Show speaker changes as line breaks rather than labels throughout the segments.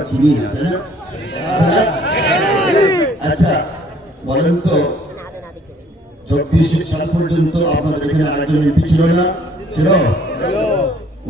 আমরা চিনি না, তাই না? আচ্ছা বলেন তো, চব্বিশ সাল পর্যন্ত আপনাদের এখানে আরেকজন এমপি ছিল না? ছিল?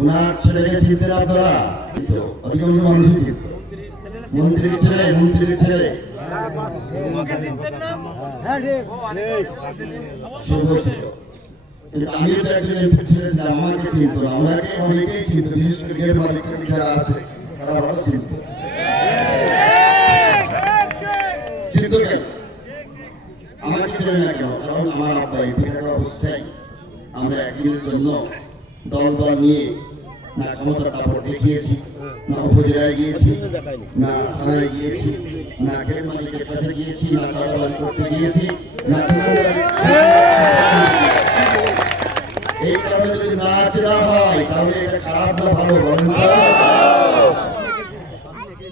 ওনার ছেলেকে চিনতেন আপনারা। অধিকাংশ মানুষই চিনত। মন্ত্রীর ছেলে মন্ত্রীর ছেলে। আমি তো একজন এমপি ছেলে ছিলাম, আমাকে চিনত না, ওনাকে অনেকেই চিনত, বিশেষ করে যারা আছে। তারা ভালো চিনত না কেন? কারণ আমার আব্বা থাকা অবস্থায় আমরা একদিনের জন্য দল নিয়ে না ক্ষমতার কাপড় দেখিয়েছি, না উপজেলায় গিয়েছি, না থানায় গিয়েছি, না গের মালিকের কাছে গিয়েছি, না চাঁদাবাজ গিয়েছি, না এই তাহলে এটা খারাপ না ভালো?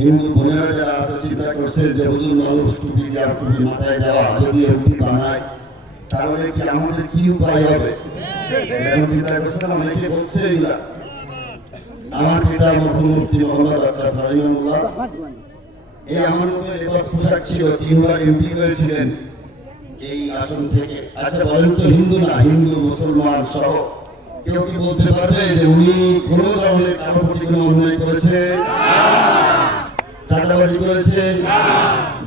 হিন্দু বোনেরা যারা আছে, চিন্তা করছে যে হুজুর মানুষ টুপি দেওয়ার টুপি মাথায় দেওয়া, যদি এমপি বানায়, তাহলে কি আমাদের কি উপায় হবে? এরকম চিন্তা করছে না, অনেকে বলছে এগুলা। আমার পিতা মুফতি মোহাম্মদ আব্বাস রহিমুল্লাহ এই আমার লেবাস পোশাক ছিল, তিনবার এমপি হয়েছিলেন এই আসন থেকে। আচ্ছা বলেন তো, হিন্দু না, হিন্দু, মুসলমান সহ কেউ কি বলতে পারবে যে উনি কোন ধরনের কারও প্রতি কোনো অন্যায় করেছে? চাঁদাবাজি করেছে।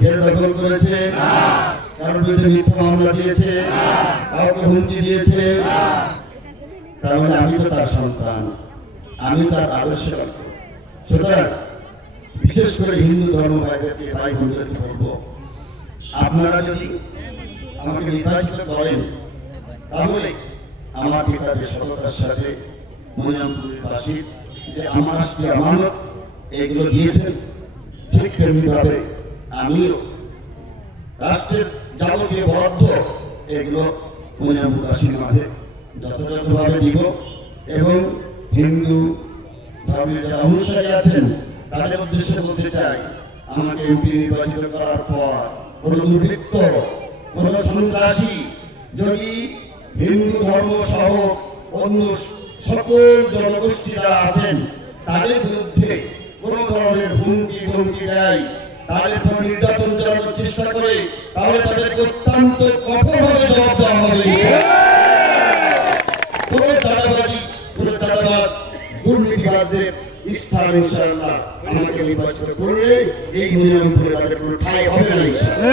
ঘের দখল করেছে। কারোর বিরুদ্ধে মিথ্যা মামলা দিয়েছে। কাউকে হুমকি দিয়েছে। তার মানে আমি তো তার সন্তান। আমি তার আদর্শের সুতরাং বিশেষ করে হিন্দু ধর্ম ভাইদেরকে ভাই বোনদেরকে বলব, আপনারা যদি আমাকে নির্বাচিত করেন, তাহলে আমার পিতাদের সততার সাথে মনিরামপুরের পাশে যে আমার আমানত, এগুলো দিয়েছেন। ঠিক তেমনি ভাবে আমিও রাষ্ট্রের যাবতীয় বরাদ্দ এগুলো মনিরামপুরবাসীর মাঝে যথাযথভাবে দিব এবং হিন্দু ধর্মের যারা অনুসারী আছেন, তাদের উদ্দেশ্যে বলতে চাই, আমাকে এমপি নির্বাচিত করার পর কোন দুর্বৃত্ত, কোন সন্ত্রাসী যদি হিন্দু ধর্ম সহ অন্য সকল জনগোষ্ঠী যারা আছেন, তাদের বিরুদ্ধে কোন ধরনের হুমকি ধমকি দেয় তাদের উপর নির্যাতন চালানোর চেষ্টা করে তাহলে তাদেরকে অত্যন্ত কঠোরভাবে জবাব দেওয়া হবে। কোন চাঁদাবাজি, কোন চাঁদাবাজ দুর্নীতিবাদদের স্থান ইনশাআল্লাহ আমাকে নির্বাচিত করলে এই নিয়ম করে তাদের কোনো ঠাই হবে না ইনশাআল্লাহ।